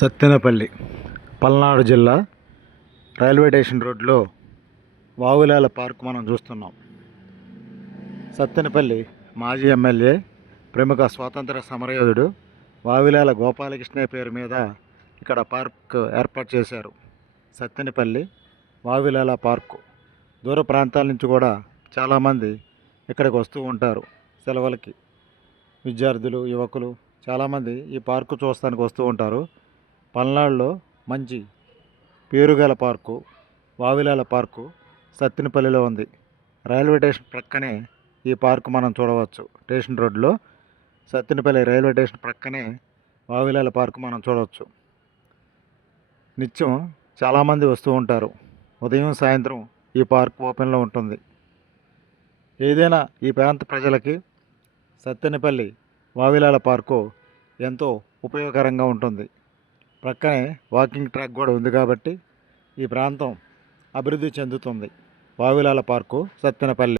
సత్తెనపల్లి పల్నాడు జిల్లా railway station రోడ్లో వావులాల park మనం చూస్తున్నాం. సత్తెనపల్లి మాజీ ఎమ్మెల్యే ప్రముఖ స్వాతంత్ర సమరయోధుడు వావిలాల గోపాలకృష్ణ పేరు మీద ఇక్కడ పార్క్ ఏర్పాటు చేశారు. సత్తెనపల్లి వావిలాల పార్కు దూర ప్రాంతాల నుంచి కూడా చాలామంది ఇక్కడికి వస్తూ ఉంటారు సెలవులకి. విద్యార్థులు యువకులు చాలామంది ఈ పార్కు చూస్తానికి వస్తూ ఉంటారు. పల్నాడులో మంచి పేరుగల పార్కు వావిలాల పార్కు సత్తినపల్లిలో ఉంది. రైల్వే స్టేషన్ ప్రక్కనే ఈ పార్కు మనం చూడవచ్చు. స్టేషన్ రోడ్లో సత్తినపల్లి రైల్వే స్టేషన్ ప్రక్కనే వావిలాల పార్కు మనం చూడవచ్చు. నిత్యం చాలామంది వస్తూ ఉంటారు. ఉదయం సాయంత్రం ఈ పార్క్ ఓపెన్లో ఉంటుంది. ఏదైనా ఈ ప్రాంత ప్రజలకి సత్తెనపల్లి వావిలాల పార్కు ఎంతో ఉపయోగకరంగా ఉంటుంది. ప్రక్కనే వాకింగ్ ట్రాక్ కూడా ఉంది కాబట్టి ఈ ప్రాంతం అభివృద్ధి చెందుతుంది. వావిలాల పార్కు సత్తెనపల్లి.